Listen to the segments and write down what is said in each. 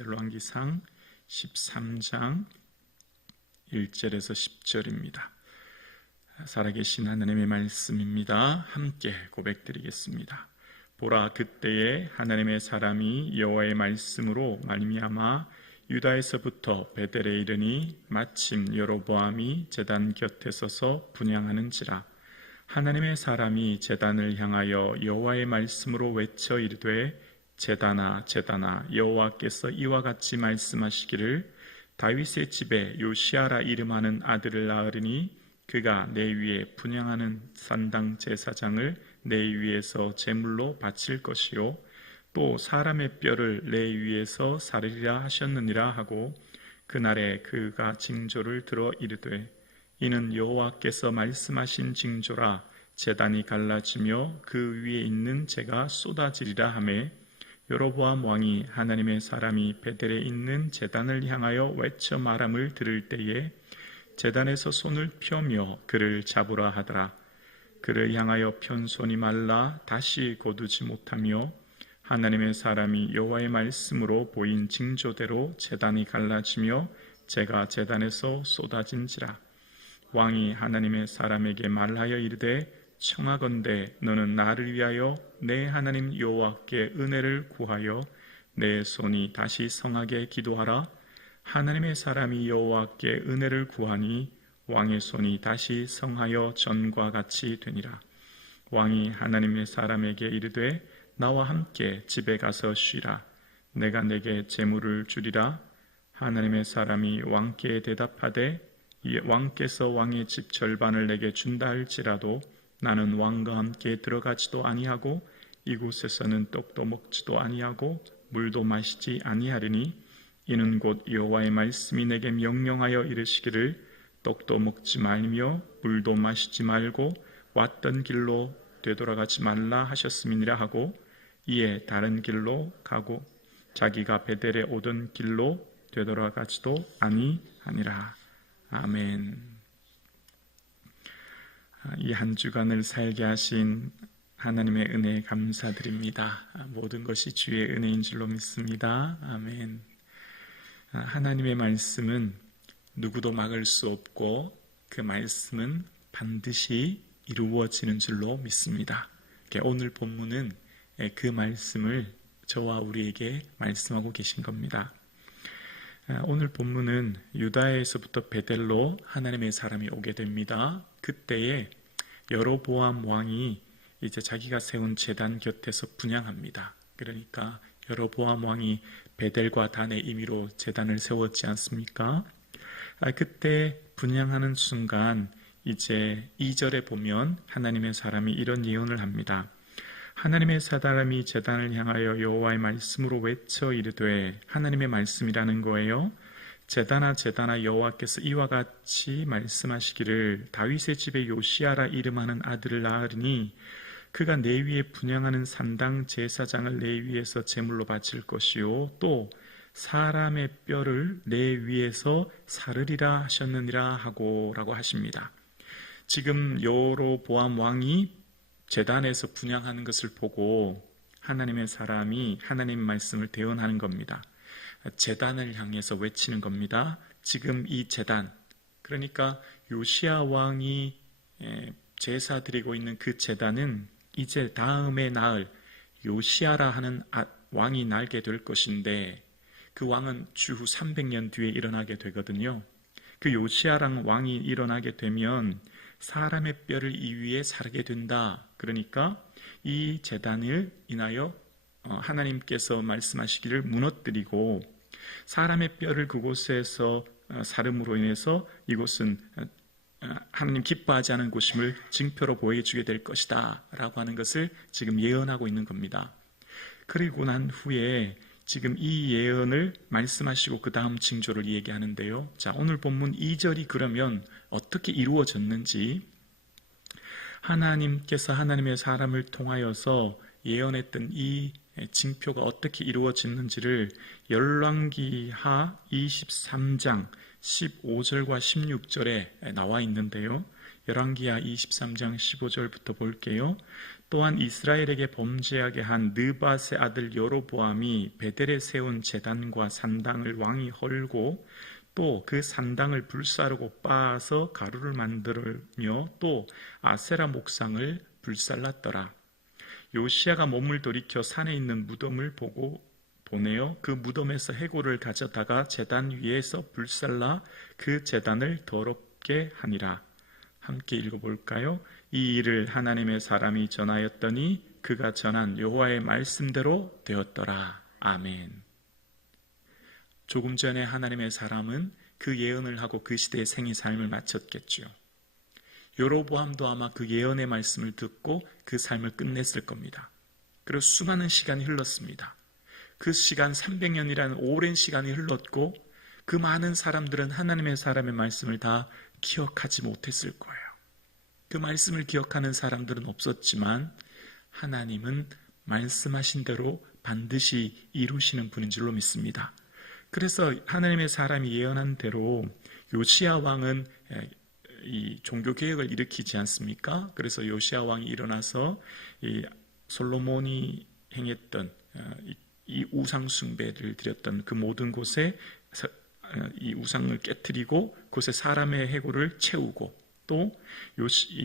열왕기상 13장 1절에서 10절입니다. 살아계신 하나님의 말씀입니다. 함께 고백드리겠습니다. 보라, 그때에 하나님의 사람이 여호와의 말씀으로 말미암아 유다에서부터 베델에 이르니 마침 여로보암이 제단 곁에 서서 분향하는지라. 하나님의 사람이 제단을 향하여 여호와의 말씀으로 외쳐 이르되 제단아 제단아, 여호와께서 이와 같이 말씀하시기를 다윗의 집에 요시아라 이름하는 아들을 낳으리니 그가 내 위에 분향하는 산당 제사장을 내 위에서 제물로 바칠 것이요 또 사람의 뼈를 내 위에서 사르리라 하셨느니라 하고, 그날에 그가 징조를 들어 이르되 이는 여호와께서 말씀하신 징조라. 제단이 갈라지며 그 위에 있는 재가 쏟아지리라 하매, 여로보암 왕이 하나님의 사람이 베델에 있는 제단을 향하여 외쳐 말함을 들을 때에 제단에서 손을 펴며 그를 잡으라 하더라. 그를 향하여 편 손이 말라 다시 거두지 못하며 하나님의 사람이 여호와의 말씀으로 보인 징조대로 제단이 갈라지며 재가 제단에서 쏟아진지라. 왕이 하나님의 사람에게 말하여 이르되 청하건대 너는 나를 위하여 내 하나님 여호와께 은혜를 구하여 내 손이 다시 성하게 기도하라. 하나님의 사람이 여호와께 은혜를 구하니 왕의 손이 다시 성하여 전과 같이 되니라. 왕이 하나님의 사람에게 이르되 나와 함께 집에 가서 쉬라. 내가 내게 재물을 주리라. 하나님의 사람이 왕께 대답하되 왕께서 왕의 집 절반을 내게 준다 할지라도 나는 왕과 함께 들어가지도 아니하고 이곳에서는 떡도 먹지도 아니하고 물도 마시지 아니하리니 이는 곧 여호와의 말씀이 내게 명령하여 이르시기를 떡도 먹지 말며 물도 마시지 말고 왔던 길로 되돌아가지 말라 하셨음이니라 하고, 이에 다른 길로 가고 자기가 베델에 오던 길로 되돌아가지도 아니하니라. 아멘. 이 한 주간을 살게 하신 하나님의 은혜에 감사드립니다. 모든 것이 주의 은혜인 줄로 믿습니다. 아멘. 하나님의 말씀은 누구도 막을 수 없고 그 말씀은 반드시 이루어지는 줄로 믿습니다. 오늘 본문은 그 말씀을 저와 우리에게 말씀하고 계신 겁니다. 오늘 본문은 유다에서부터 베델로 하나님의 사람이 오게 됩니다. 그때에 여로보암 왕이 이제 자기가 세운 제단 곁에서 분향합니다. 그러니까 여로보암 왕이 베델과 단의 임의로 제단을 세웠지 않습니까? 그때 분향하는 순간 이제 2절에 보면 하나님의 사람이 이런 예언을 합니다. 하나님의 사람이 제단을 향하여 여호와의 말씀으로 외쳐 이르되, 하나님의 말씀이라는 거예요. 제단아 제단아, 여호와께서 이와 같이 말씀하시기를 다윗의 집에 요시아라 이름하는 아들을 낳으리니 그가 내 위에 분향하는 산당 제사장을 내 위에서 제물로 바칠 것이요 또 사람의 뼈를 내 위에서 사르리라 하셨느니라 하고 라고 하십니다. 지금 여로보암 왕이 제단에서 분향하는 것을 보고 하나님의 사람이 하나님의 말씀을 대언하는 겁니다. 제단을 향해서 외치는 겁니다. 지금 이 제단, 그러니까 요시아 왕이 제사 드리고 있는 그 제단은 이제 다음에 낳을 요시아라 하는 왕이 날게 될 것인데, 그 왕은 주후 300년 뒤에 일어나게 되거든요. 그 요시아랑 왕이 일어나게 되면 사람의 뼈를 이 위에 사르게 된다. 그러니까 이 제단을 인하여 하나님께서 말씀하시기를 무너뜨리고 사람의 뼈를 그곳에서 사름으로 인해서 이곳은 하나님 기뻐하지 않은 곳임을 징표로 보여주게 될 것이다 라고 하는 것을 지금 예언하고 있는 겁니다. 그리고 난 후에 지금 이 예언을 말씀하시고 그 다음 징조를 얘기하는데요. 자, 오늘 본문 2절이 그러면 어떻게 이루어졌는지, 하나님께서 하나님의 사람을 통하여서 예언했던 이 징표가 어떻게 이루어졌는지를 열왕기하 23장 15절과 16절에 나와 있는데요. 열왕기하 23장 15절부터 볼게요. 또한 이스라엘에게 범죄하게 한 느밧의 아들 여로보암이 베델에 세운 제단과 산당을 왕이 헐고 또 그 산당을 불사르고 빻아서 가루를 만들며 또 아세라 목상을 불살랐더라. 요시야가 몸을 돌이켜 산에 있는 무덤을 보내어 그 무덤에서 해골을 가져다가 제단 위에서 불살라 그 제단을 더럽게 하니라. 함께 읽어볼까요? 이 일을 하나님의 사람이 전하였더니 그가 전한 여호와의 말씀대로 되었더라. 아멘. 조금 전에 하나님의 사람은 그 예언을 하고 그 시대의 생의 삶을 마쳤겠죠. 여로보암도 아마 그 예언의 말씀을 듣고 그 삶을 끝냈을 겁니다. 그리고 수많은 시간이 흘렀습니다. 그 시간 300년이라는 오랜 시간이 흘렀고 그 많은 사람들은 하나님의 사람의 말씀을 다 기억하지 못했을 거예요. 그 말씀을 기억하는 사람들은 없었지만 하나님은 말씀하신 대로 반드시 이루시는 분인 줄로 믿습니다. 그래서 하나님의 사람이 예언한 대로 요시야 왕은 이 종교개혁을 일으키지 않습니까? 그래서 요시야 왕이 일어나서 이 솔로몬이 행했던 이 우상 숭배를 드렸던 그 모든 곳에 이 우상을 깨뜨리고 곳에 사람의 해골을 채우고 또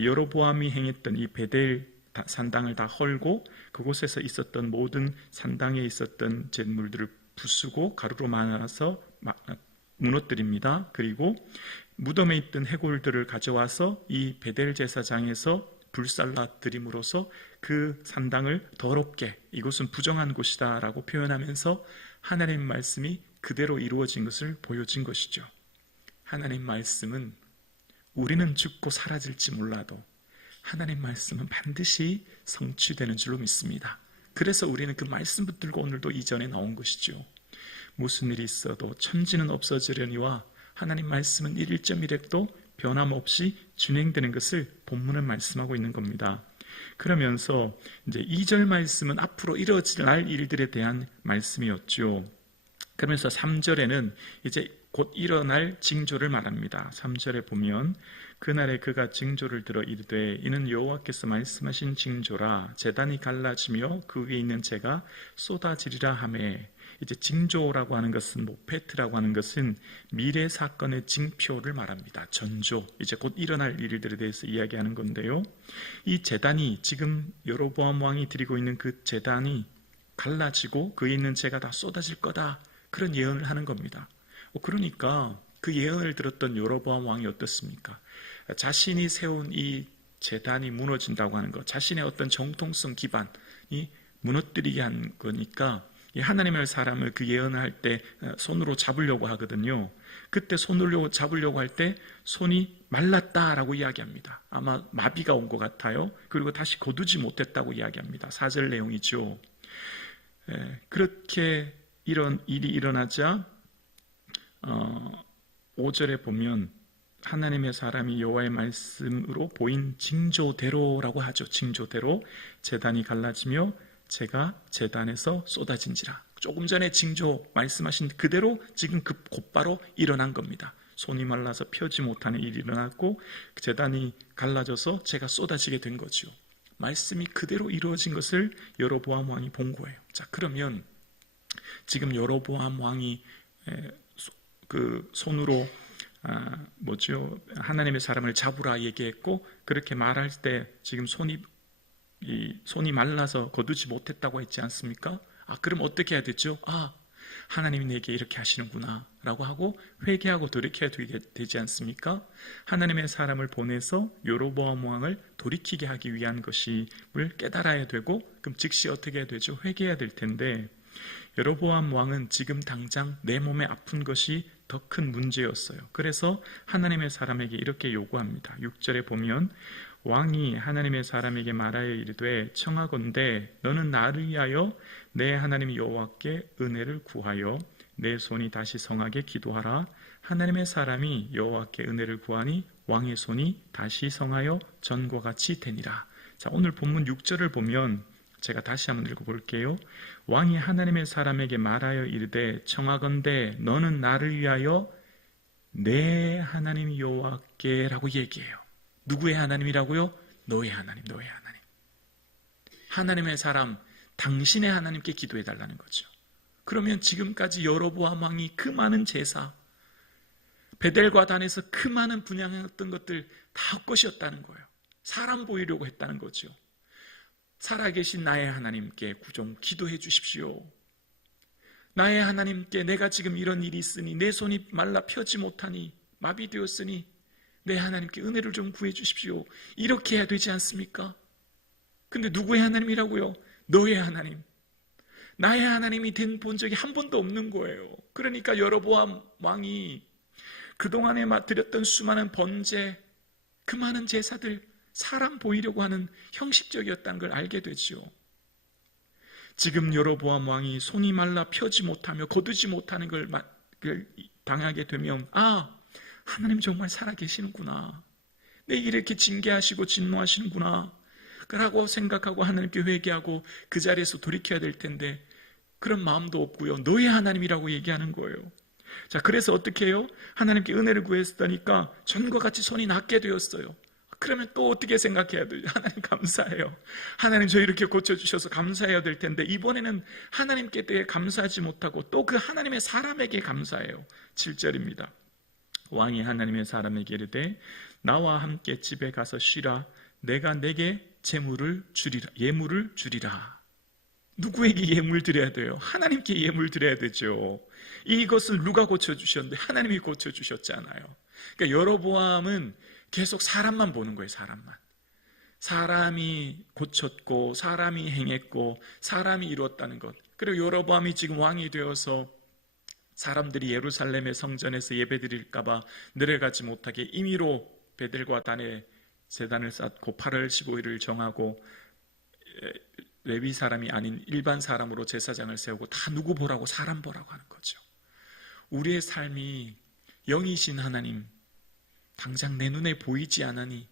여로보암이 행했던 이 베델 산당을 다 헐고 그곳에서 있었던 모든 산당에 있었던 잿물들을 부수고 가루로 말아서 무너뜨립니다. 그리고 무덤에 있던 해골들을 가져와서 이 베델 제사장에서 불살라 드림으로써 그 산당을 더럽게 이곳은 부정한 곳이다 라고 표현하면서 하나님 말씀이 그대로 이루어진 것을 보여준 것이죠. 하나님 말씀은 우리는 죽고 사라질지 몰라도 하나님 말씀은 반드시 성취되는 줄로 믿습니다. 그래서 우리는 그 말씀 붙들고 오늘도 이전에 나온 것이죠. 무슨 일이 있어도 천지는 없어지려니와 하나님 말씀은 1.1획도 변함없이 진행되는 것을 본문은 말씀하고 있는 겁니다. 그러면서 이제 2절 말씀은 앞으로 이루어질 일들에 대한 말씀이었죠. 그러면서 3절에는 이제 곧 일어날 징조를 말합니다. 3절에 보면 그날에 그가 징조를 들어 이르되 이는 여호와께서 말씀하신 징조라 제단이 갈라지며 그 위에 있는 재가 쏟아지리라 하매 이제 징조라고 하는 것은 모페트라고 하는 것은 미래 사건의 징표를 말합니다. 전조, 이제 곧 일어날 일들에 대해서 이야기하는 건데요. 이 제단이 지금 여로보암 왕이 드리고 있는 그 제단이 갈라지고 그에 있는 재가 다 쏟아질 거다. 그런 예언을 하는 겁니다. 그러니까 그 예언을 들었던 여로보암 왕이 어떻습니까? 자신이 세운 이 제단이 무너진다고 하는 것, 자신의 어떤 정통성 기반이 무너뜨리게 한 거니까 하나님의 사람을 그 예언을 할 때 손으로 잡으려고 하거든요. 그때 손으로 잡으려고 할 때 손이 말랐다라고 이야기합니다. 아마 마비가 온 것 같아요. 그리고 다시 거두지 못했다고 이야기합니다. 4절 내용이죠. 그렇게 이런 일이 일어나자 5절에 보면 하나님의 사람이 여호와의 말씀으로 보인 징조대로라고 하죠. 징조대로 제단이 갈라지며 재가 제단에서 쏟아진지라. 조금 전에 징조 말씀하신 그대로 지금 곧바로 일어난 겁니다. 손이 말라서 펴지 못하는 일이 일어났고 제단이 갈라져서 재가 쏟아지게 된 거죠. 말씀이 그대로 이루어진 것을 여로보암 왕이 본 거예요. 자, 그러면 지금 여로보암 왕이 그 손으로 하나님의 사람을 잡으라 얘기했고 그렇게 말할 때 지금 손이 말라서 거두지 못했다고 했지 않습니까? 그럼 어떻게 해야 되죠? 하나님이 내게 이렇게 하시는구나 라고 하고 회개하고 돌이켜야 되지 않습니까? 하나님의 사람을 보내서 여로보암 왕을 돌이키게 하기 위한 것임을 깨달아야 되고 그럼 즉시 어떻게 해야 되죠? 회개해야 될 텐데 여로보암 왕은 지금 당장 내 몸에 아픈 것이 더 큰 문제였어요. 그래서 하나님의 사람에게 이렇게 요구합니다. 6절에 보면 왕이 하나님의 사람에게 말하여 이르되 청하건대 너는 나를 위하여 내 하나님 여호와께 은혜를 구하여 내 손이 다시 성하게 기도하라. 하나님의 사람이 여호와께 은혜를 구하니 왕의 손이 다시 성하여 전과 같이 되니라. 자, 오늘 본문 6절을 보면 제가 다시 한번 읽어볼게요. 왕이 하나님의 사람에게 말하여 이르되 청하건대 너는 나를 위하여 내 하나님 여호와께 라고 얘기해요. 누구의 하나님이라고요? 너의 하나님, 너의 하나님. 하나님의 사람, 당신의 하나님께 기도해 달라는 거죠. 그러면 지금까지 여로보암 왕이 그 많은 제사, 베델과 단에서 그 많은 분양했던 것들 다 헛것이었다는 거예요. 사람 보이려고 했다는 거죠. 살아계신 나의 하나님께 좀 기도해 주십시오. 나의 하나님께 내가 지금 이런 일이 있으니 내 손이 말라 펴지 못하니 마비되었으니 내 하나님께 은혜를 좀 구해 주십시오. 이렇게 해야 되지 않습니까? 근데 누구의 하나님이라고요? 너의 하나님. 나의 하나님이 본 적이 한 번도 없는 거예요. 그러니까 여로보암 왕이 그동안에 드렸던 수많은 번제, 그 많은 제사들 사람 보이려고 하는 형식적이었다는 걸 알게 되지요. 지금 여로보암 왕이 손이 말라 펴지 못하며 거두지 못하는 걸 당하게 되면 하나님 정말 살아계시는구나. 내 일을 이렇게 징계하시고 진노하시는구나 라고 생각하고 하나님께 회개하고 그 자리에서 돌이켜야 될 텐데 그런 마음도 없고요. 너의 하나님이라고 얘기하는 거예요. 자, 그래서 어떻게 해요? 하나님께 은혜를 구했으니까 전과 같이 손이 낫게 되었어요. 그러면 또 어떻게 생각해야 돼요? 하나님 감사해요. 하나님 저 이렇게 고쳐주셔서 감사해야 될 텐데 이번에는 하나님께 대해 감사하지 못하고 또 그 하나님의 사람에게 감사해요. 7절입니다. 왕이 하나님의 사람에게 이르되 나와 함께 집에 가서 쉬라. 내가 내게 예물을 주리라. 누구에게 예물 드려야 돼요? 하나님께 예물 드려야 되죠. 이것을 누가 고쳐주셨는데 하나님이 고쳐주셨잖아요. 그러니까 여로보암은 계속 사람만 보는 거예요. 사람이 고쳤고 사람이 행했고 사람이 이루었다는 것. 그리고 여로보암이 지금 왕이 되어서 사람들이 예루살렘의 성전에서 예배드릴까 봐 내려가지 못하게 임의로 베델과 단에 제단을 쌓고 8월 15일을 정하고 레위 사람이 아닌 일반 사람으로 제사장을 세우고 다 누구 보라고? 사람 보라고 하는 거죠. 우리의 삶이 영이신 하나님 당장 내 눈에 보이지 않으니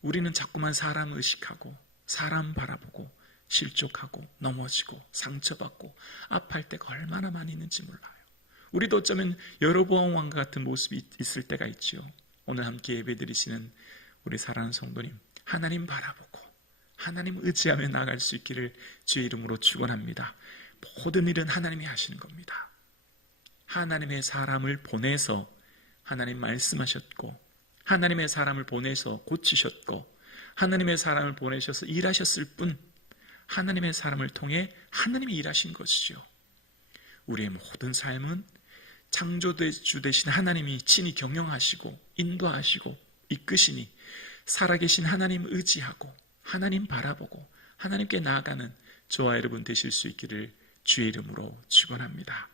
우리는 자꾸만 사람 의식하고 사람 바라보고 실족하고 넘어지고 상처받고 아파할 때가 얼마나 많이 있는지 몰라요. 우리도 어쩌면 여로보암 왕과 같은 모습이 있을 때가 있지요. 오늘 함께 예배드리시는 우리 사랑하는 성도님, 하나님 바라보고 하나님 의지하며 나아갈 수 있기를 주의 이름으로 축원합니다. 모든 일은 하나님이 하시는 겁니다. 하나님의 사람을 보내서 하나님 말씀하셨고 하나님의 사람을 보내서 고치셨고 하나님의 사람을 보내셔서 일하셨을 뿐 하나님의 사람을 통해 하나님이 일하신 것이죠. 우리의 모든 삶은 창조주 되신 하나님이 친히 경영하시고 인도하시고 이끄시니 살아계신 하나님 의지하고 하나님 바라보고 하나님께 나아가는 저와 여러분 되실 수 있기를 주의 이름으로 축원합니다.